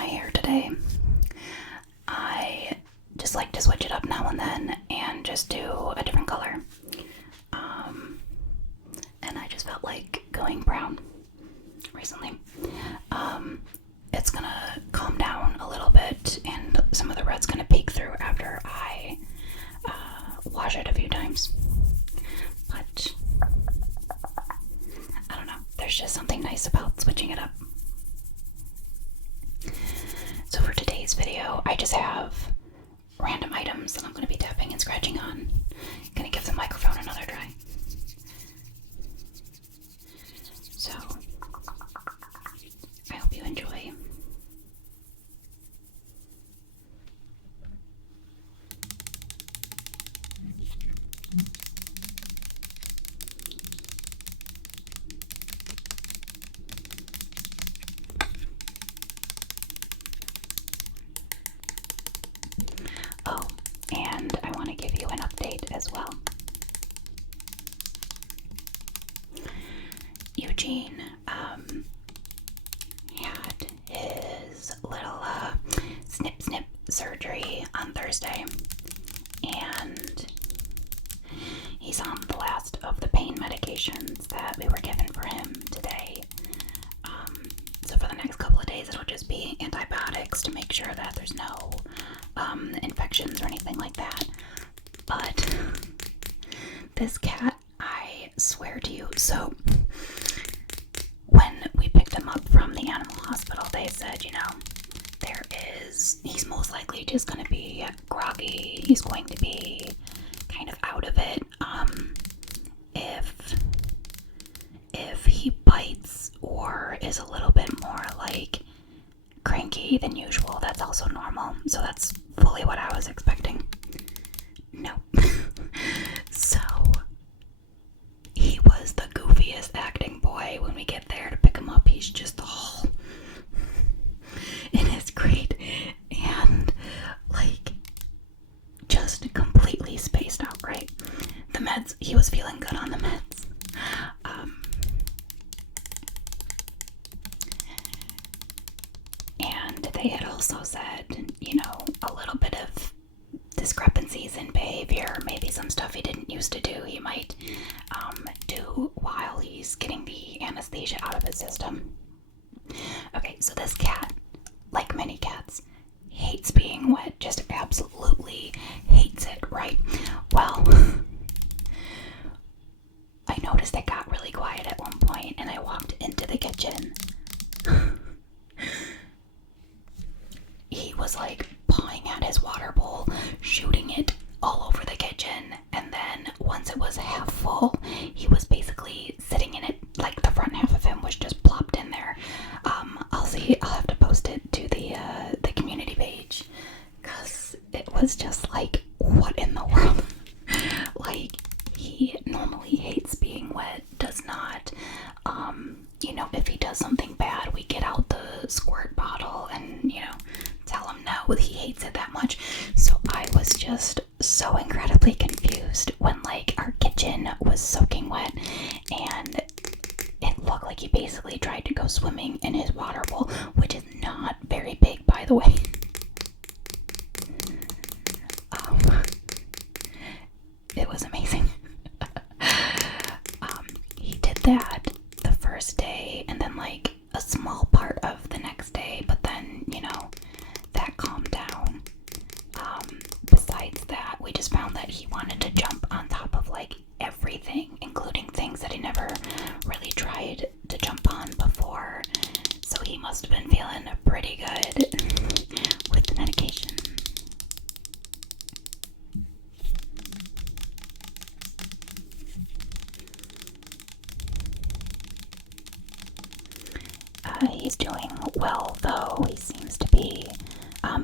my hair today. I just like to switch it up now and then and just do a different color. And I just felt like going brown recently. It's gonna calm down a little bit and some of the red's gonna peek through after I wash it a few times. But I don't know, there's just something nice about switching it up. So for today's video, I just have random items that I'm going to be tapping and scratching on. I'm going to give the microphone another try. So, I hope you enjoy. Oh, and I want to give you an update as well. Eugene had his little snip surgery on Thursday, and he's on the last of the pain medications that we were given for him today. So for the next couple of days, it'll just be antibiotics to make sure that there's no infections or anything like that. But this cat, I swear to you, so when we picked him up from the animal hospital, they said, he's most likely just going to be groggy. He's going to be kind of out of it. If he bites or is a little bit more like cranky than usual, that's also normal. So that's fully what I was expecting. No. So he was the goofiest acting boy. When we get there to pick him up, he's just all in his crate and like just completely spaced out, right? The meds, he was feeling good on the meds. And they had also said, a little bit of discrepancies in behavior, maybe some stuff he didn't used to do, he might do while he's getting the anesthesia out of his system. Okay, so this cat, like many cats, hates being wet, just absolutely hates it, right? Well, I noticed it got really quiet at one point, and I walked into the kitchen. He was like pawing at his water bowl, shooting it all over the kitchen, and then once it was half full, he was basically sitting in it, like the front half of him was just plopped in there. I'll have to post it to the community page, because it was just like, what in the world? Like, he normally hates being wet, does not, if he does something bad, we get out the squirt bottle and, tell him no, he hates it that much. So I was just so incredibly confused when, like, our kitchen was soaking wet and it looked like he basically tried to go swimming in his water bowl, which is not very big, by the way. It was amazing. He did that the first day and then like a small part of the next day, but then, that calmed down. Besides that, we just found that he wanted to jump on top of like everything, including things that he never really tried to jump on before. So he must have been feeling pretty good with the medication. He's doing well, though. He seems to be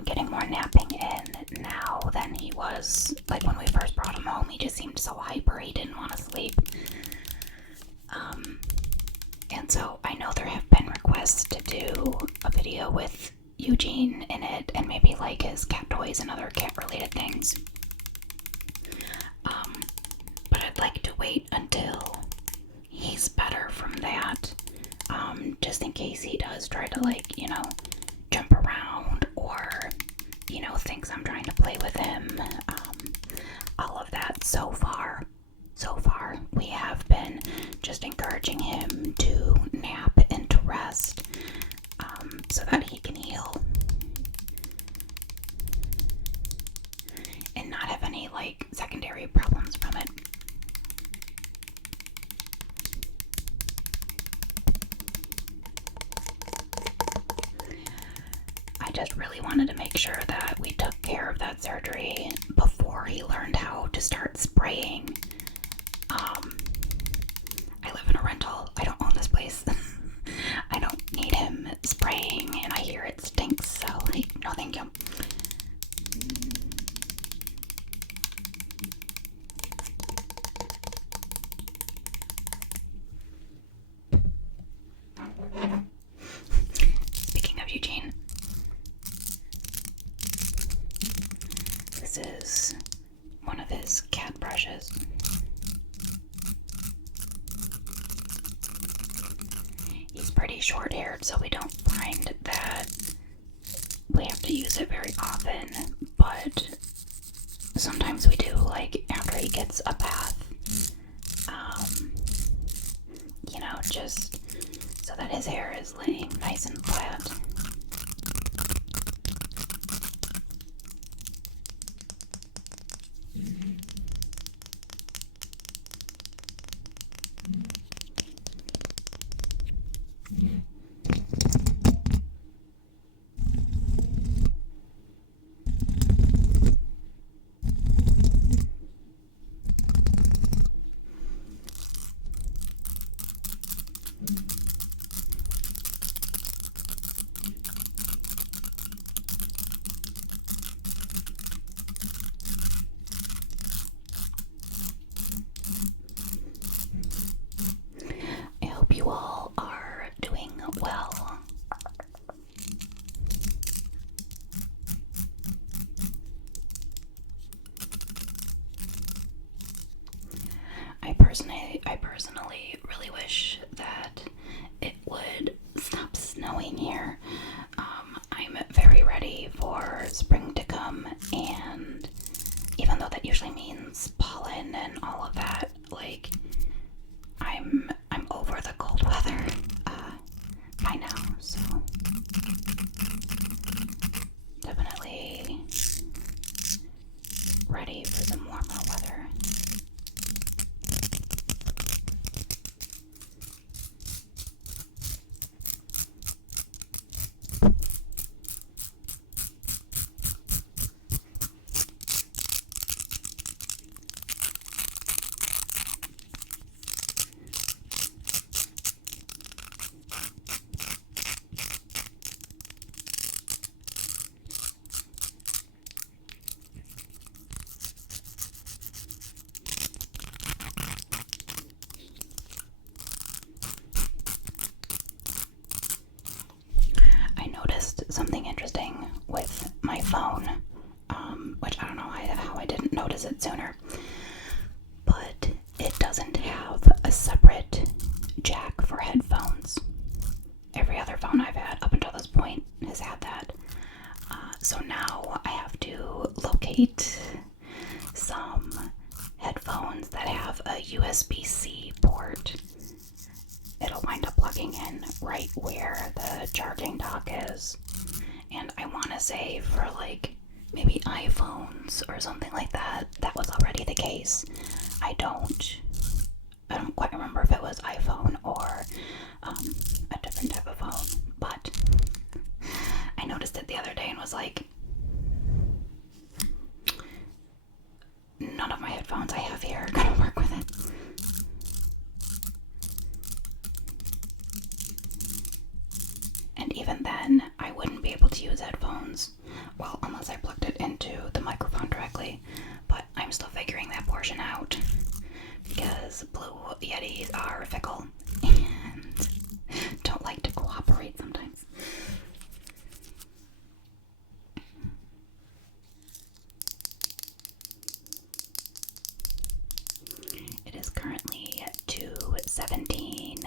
getting more napping in now than he was, like, when we first brought him home. He just seemed so hyper, he didn't want to sleep. And so I know there have been requests to do a video with Eugene in it, and maybe like his cat toys and other cat-related things. But I'd like to wait until he's better from that, just in case he does try to, like, jump around drinks. I'm trying to play with him. All of that. So far, we have been just encouraging him to nap and to rest, so that he can heal and not have any like secondary problems from it. I just really wanted to make sure that we took care of that surgery before he learned how to start spraying. I live in a rental. I don't own this place. I don't need him spraying, and I hear it stinks, so like, no thank you. Speaking of Eugene, this is one of his cat brushes. He's pretty short-haired, so we don't find that we have to use it very often, but sometimes we do, like after he gets a bath, just so that his hair is laying nice and flat. I hope you all are doing well. I personally really wish that it would stop snowing here. I'm very ready for spring to come, and even though that usually means pollen and all of that, like I'm over the cold weather by now, so definitely ready for some warmer weather. I noticed something interesting with my phone, which I don't know how I didn't notice it sooner, but it doesn't have a separate jack for headphones. Every other phone I've had up until this point has had that. So now I have to locate some headphones that have a USB-C port. It'll wind up plugging in right where the charging dock is. And I want to say for like maybe iPhones or something like that, that was already the case. I don't quite remember if it was iPhone or a different type of phone, but I noticed it the other day and was like, none of my headphones I have here are gonna work with it. And even then, I wouldn't be able to use headphones, well, unless I plugged it into the microphone directly, but I'm still figuring that portion out, because Blue Yetis are fickle and don't like to cooperate sometimes. It is currently 2:17.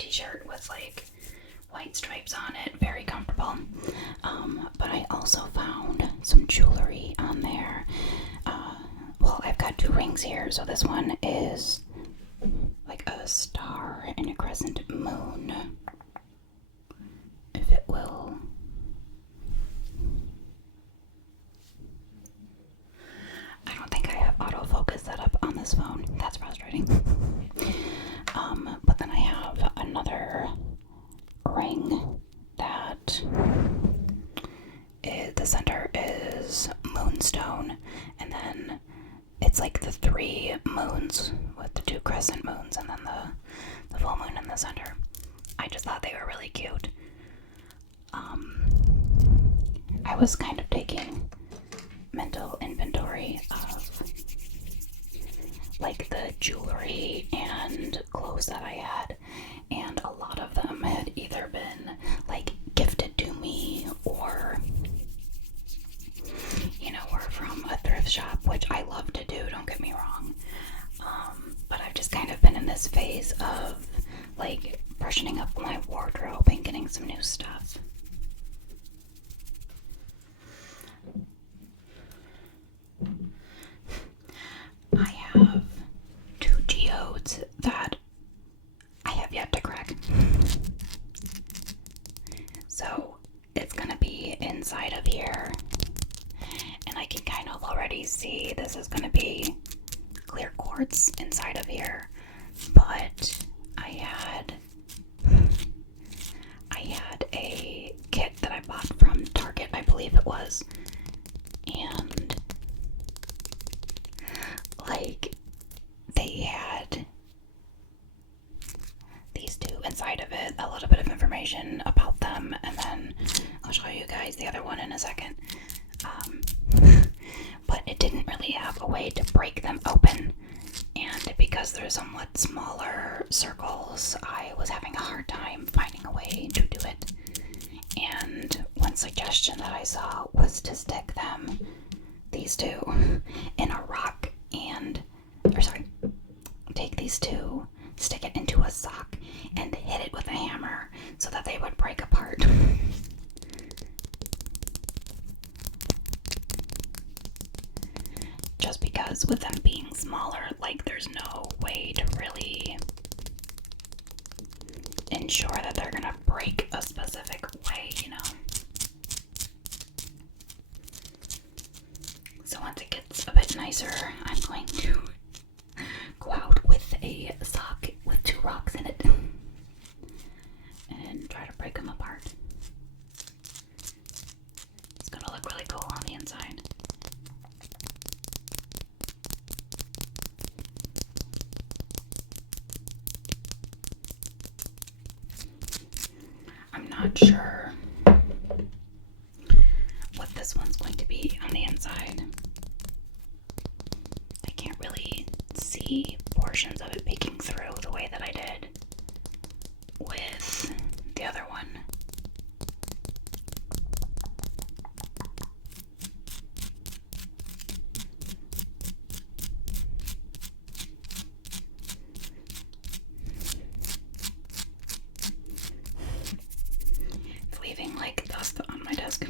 t-shirt with like white stripes on it, very comfortable. But I also found some jewelry on there. Well, I've got 2 rings here, so this one is like a star and a crescent moon. If it will. I don't think I have autofocus set up on this phone. That's frustrating. But then I have another ring that the center is moonstone, and then it's like the 3 moons with the 2 crescent moons, and then the full moon in the center. I just thought they were really cute. I was kind of taking mental inventory of like the jewelry and clothes that I had, and a lot of them had either been like gifted to me or, you know, were from a thrift shop, which I love to do, don't get me wrong. But I've just kind of been in this phase of like freshening up my wardrobe and getting some new stuff. I have 2 geodes that I have yet to crack. So it's gonna be inside of here, and I can kind of already see this is gonna be clear quartz inside of here. But I had a kit that I bought from Target, I believe it was, and like they had these 2 inside of it, a little bit of information about them, and then I'll show you guys the other one in a second. But it didn't really have a way to break them open, and because they're somewhat smaller circles, I was having a hard time finding a way to do it. And one suggestion that I saw was to stick them, these 2, in a rock take these 2, stick it into a sock, and hit it with a hammer so that they would break apart. Just because with them being smaller, like there's no way to really ensure that they're gonna break a specific way, you know? So once it gets a bit nicer, I'm going to go out with a sock with 2 rocks in it and try to break them apart. It's gonna look really cool on the inside. I'm not sure what this one's going to be on the inside. I can't really see portions of it peeking through the way that I did with the other one. It's leaving like dust on my desk.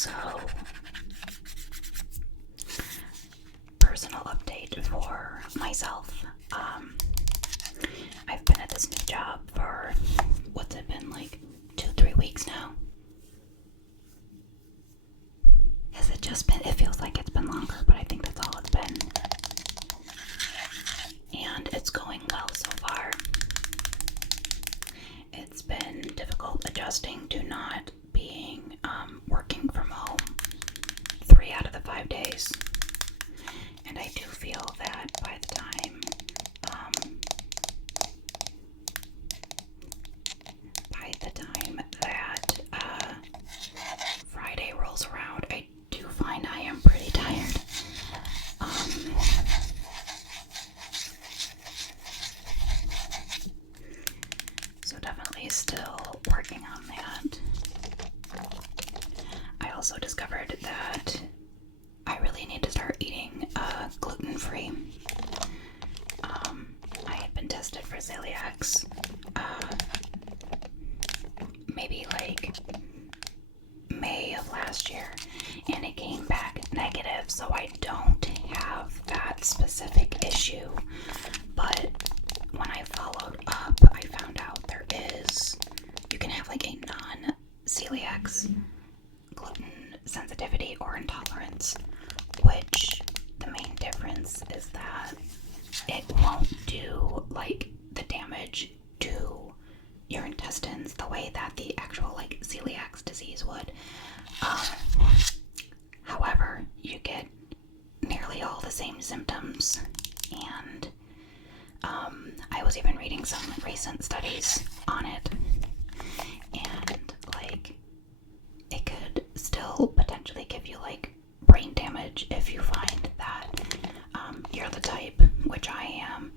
So, personal update for myself. I've been at this new job for, what's it been, like 2-3 weeks now? Has it just been, it feels like it's been longer, but I think that's all it's been. And it's going well so far. It's been difficult adjusting to not being working from home 3 out of the 5 days. And I do feel that by the time that Friday rolls around, I do find I am pretty tired. So definitely still working on that. I also discovered that I really need to start eating gluten-free. I had been tested for celiacs maybe like May of last year, and it came back negative, so I don't have that specific issue. But when I followed up, I found out you can have like a non-celiacs gluten sensitivity or intolerance, which the main difference is that it won't do like the damage to your intestines the way that the actual like celiac disease would. However, you get nearly all the same symptoms, and I was even reading some recent studies on it, and like it could still potentially give you like brain damage if you find that you're the type, which I am,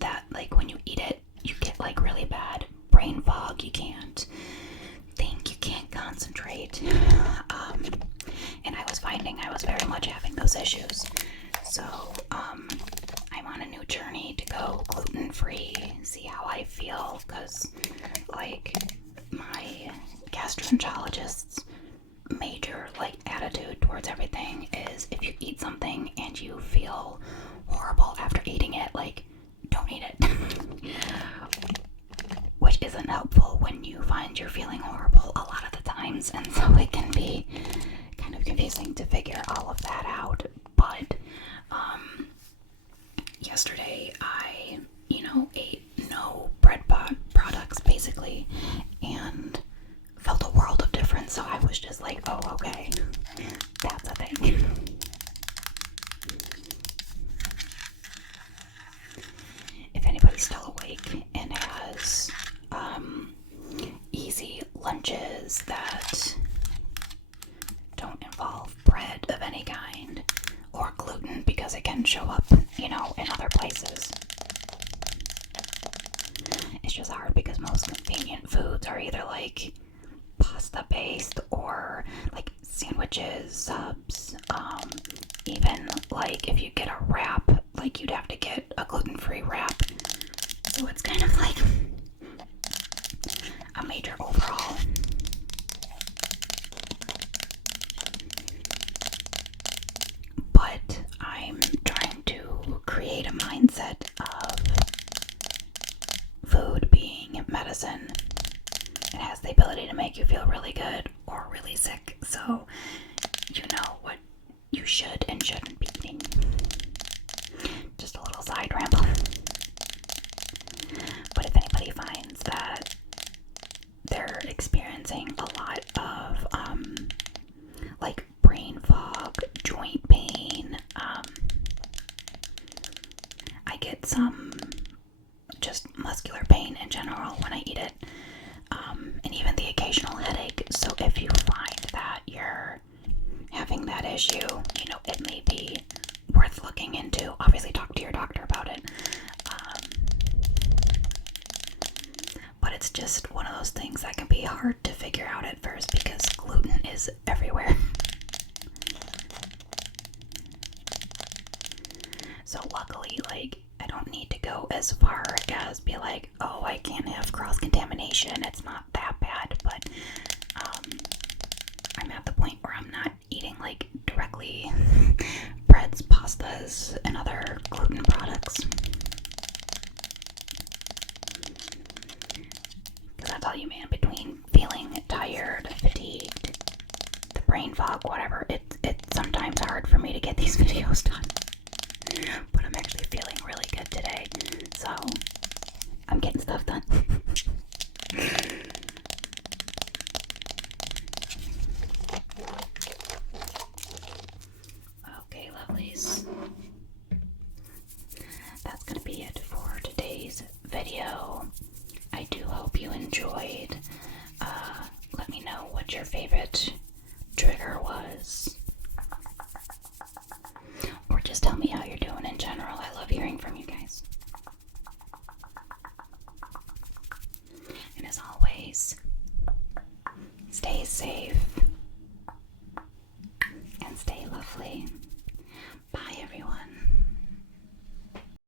that like when you eat it you get like really bad brain fog. You can't think, you can't concentrate, and I was finding I was very much having those issues. So I'm on a new journey to go gluten-free, see how I feel, because like my gastroenterologist's major like attitude towards everything is if you eat something and you feel horrible after eating it, like don't eat it. Which isn't helpful when you find you're feeling horrible a lot of the times, and so it can be kind of confusing to figure all of that out. But yesterday I ate no bread products basically, and felt a world of difference. So I was just like, oh, okay, that's a thing. If anybody's still awake and has easy lunches that don't involve bread of any kind or gluten, because it can show up, in other places. It's just hard because most convenient foods are either like pasta based or like sandwiches, subs, even like if you get a wrap, like you'd have to get a gluten-free wrap. So it's kind of like a major overhaul. But I'm trying to create a mindset of food being medicine. It has the ability to make you feel really good or really sick, so you know what you should and shouldn't be eating. Just a little side ramble. But if anybody finds that they're experiencing a lot of like brain fog, joint pain, I get some just muscular pain in general when I eat it, and even the occasional headache. So if you find that you're having that issue, it may be worth looking into. Obviously talk to your doctor about it. But it's just one of those things that can be hard to figure out at first because gluten is everywhere. So luckily, like, I don't need to go as far as be like, oh, I can't have cross-contamination. It's not that bad, but I'm at the point point where I'm not eating like directly breads, pastas, and other gluten products. Because I tell you, man, between feeling tired, fatigued, the brain fog, whatever, it's sometimes hard for me to get these videos done. But I'm actually feeling really good today, so I'm getting stuff done. Okay, lovelies. That's gonna be it for today's video. I do hope you enjoyed. Let me know what your favorite trigger was. Or just tell me how you're doing in general. I love hearing from you guys. And as always, stay safe and stay lovely.